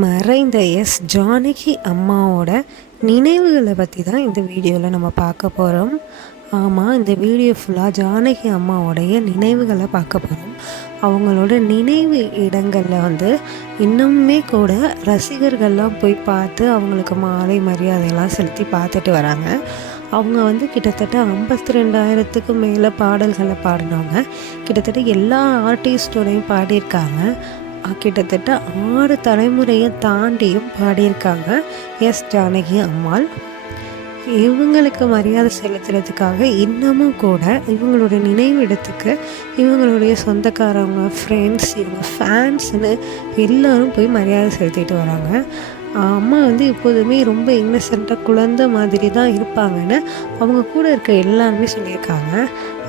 மறைந்த ஜானகி அம்மாவோட நினைவுகளை பற்றி தான் இந்த வீடியோவில் நம்ம பார்க்க போகிறோம். ஆமாம், இந்த வீடியோ ஃபுல்லாக ஜானகி அம்மாவோடைய நினைவுகளை பார்க்க போகிறோம். அவங்களோட நினைவு இடங்களில் இன்னுமே கூட ரசிகர்கள்லாம் போய் பார்த்து அவங்களுக்கு மாலை மரியாதையெல்லாம் செலுத்தி பார்த்துட்டு வராங்க. அவங்க கிட்டத்தட்ட 52,000க்கு மேலே பாடல்களை பாடினவங்க. கிட்டத்தட்ட எல்லா ஆர்டிஸ்டோடையும் பாடியிருக்காங்க. கிட்டத்தட்ட 6 தலைமுறையை தாண்டியும் பாடியிருக்காங்க ஜானகி அம்மாள். இவங்களுக்கு மரியாதை செலுத்துறதுக்காக இன்னமும் கூட இவங்களோட நினைவு இடத்துக்கு இவங்களுடைய சொந்தக்காரவங்க, ஃப்ரெண்ட்ஸ், இவங்க ஃபேன்ஸ்னு எல்லோரும் போய் மரியாதை செலுத்திட்டு வராங்க. அம்மா எப்போதுமே ரொம்ப இன்னசென்ட்டாக குழந்தை மாதிரி தான் இருப்பாங்கன்னு அவங்க கூட இருக்க எல்லாருமே சொல்லியிருக்காங்க.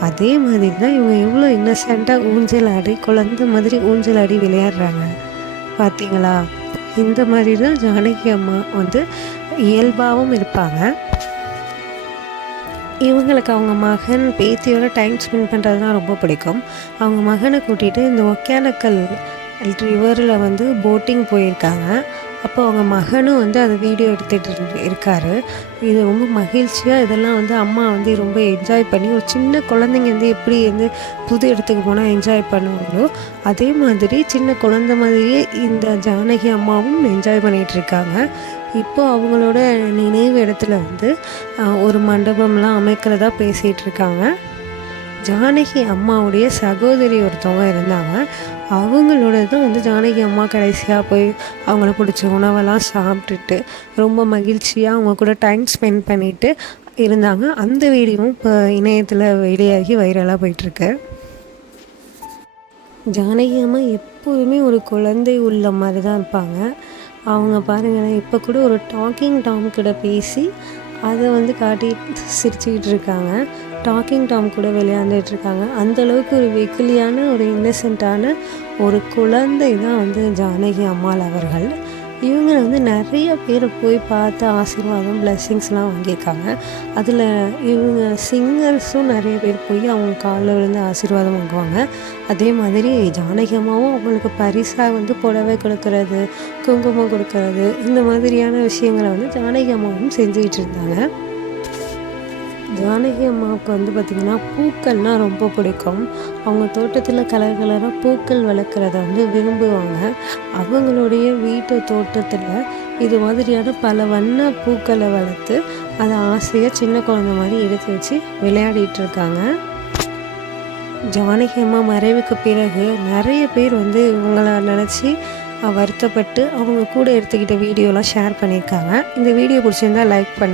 அதே மாதிரி தான் இவங்க எவ்வளோ இன்னசென்ட்டாக ஊஞ்சல் ஆடி குழந்தை மாதிரி ஊஞ்சல் ஆடி விளையாடுறாங்க பார்த்தீங்களா. இந்த மாதிரி தான் ஜானகி அம்மா இயல்பாகவும் இருப்பாங்க. இவங்களுக்கு அவங்க மகன் பேத்தியோட டைம் ஸ்பெண்ட் பண்ணுறது தான் ரொம்ப பிடிக்கும். அவங்க மகனை கூட்டிகிட்டு இந்த ஒகேனக்கல் ரிவரில் போட்டிங் போயிருக்காங்க. அப்போ அவங்க மகனும் அதை வீடியோ எடுத்துகிட்டு இருக்கார். இது ரொம்ப மகிழ்ச்சியாக இதெல்லாம் அம்மா ரொம்ப என்ஜாய் பண்ணி, ஒரு சின்ன குழந்தைங்க எப்படி புது இடத்துக்கு போனால் என்ஜாய் பண்ணுவாங்களோ அதே மாதிரி சின்ன குழந்தை மாதிரியே இந்த ஜானகி அம்மாவும் என்ஜாய் பண்ணிகிட்ருக்காங்க. இப்போது அவங்களோட நினைவு இடத்துல ஒரு மண்டபம்லாம் அமைக்கிறதா பேசிகிட்டு இருக்காங்க. ஜானகி அம்மாவுடைய சகோதரி ஒருத்தவங்க இருந்தாங்க. அவங்களோட தான் ஜானகி அம்மா கடைசியாக போய் அவங்கள பிடிச்ச உணவெல்லாம் சாப்பிட்டுட்டு ரொம்ப மகிழ்ச்சியாக அவங்க கூட டைம் ஸ்பெண்ட் பண்ணிவிட்டு இருந்தாங்க. அந்த வீடியோவும் இப்போ இணையத்தில் வெளியாகி வைரலாக போயிட்டுருக்கு. ஜானகி அம்மா எப்போதுமே ஒரு குழந்தை உள்ள மாதிரி தான் இருப்பாங்க. அவங்க பாருங்களேன், இப்போ கூட ஒரு டாக்கிங் டாம் கிட்ட பேசி அதை காட்டி சிரிச்சுக்கிட்டு இருக்காங்க. டாக்கிங் டாம் கூட விளையாண்டுட்ருக்காங்க. அந்தளவுக்கு ஒரு வெகுலியான ஒரு இன்னசென்ட்டான ஒரு குழந்தை தான் ஜானகி அம்மாள் அவர்கள். இவங்க நிறைய பேர் போய் பார்த்து ஆசீர்வாதம், பிளெஸ்ஸிங்ஸ்லாம் வாங்கியிருக்காங்க. அதில் இவங்க சிங்கர்ஸும் நிறைய பேர் போய் அவங்க காலில் விழுந்து ஆசீர்வாதம் வாங்குவாங்க. அதே மாதிரி ஜானகி அம்மாவும் அவங்களுக்கு பரிசாக புடவை கொடுக்கறது, குங்குமம் கொடுக்கறது, இந்த மாதிரியான விஷயங்களை ஜானகி அம்மாவும் செஞ்சுக்கிட்டு இருந்தாங்க. ஜானகி அம்மாவுக்கு பார்த்திங்கன்னா பூக்கள்னால் ரொம்ப பிடிக்கும். அவங்க தோட்டத்தில் கலர் கலராக பூக்கள் வளர்க்குறத விரும்புவாங்க. அவங்களுடைய வீட்டு தோட்டத்தில் இது மாதிரியான பல வண்ண பூக்களை வளர்த்து அதை ஆசையாக சின்ன குழந்தை மாதிரி எடுத்து வச்சு விளையாடிட்டுருக்காங்க. ஜானகி அம்மா மறைவுக்கு பிறகு நிறைய பேர் இவங்களை நினச்சி வருத்தப்பட்டு அவங்க கூட எடுத்துக்கிட்ட வீடியோலாம் ஷேர் பண்ணியிருக்காங்க. இந்த வீடியோ பிடிச்சிருந்தால் லைக் பண்ணுங்கள்.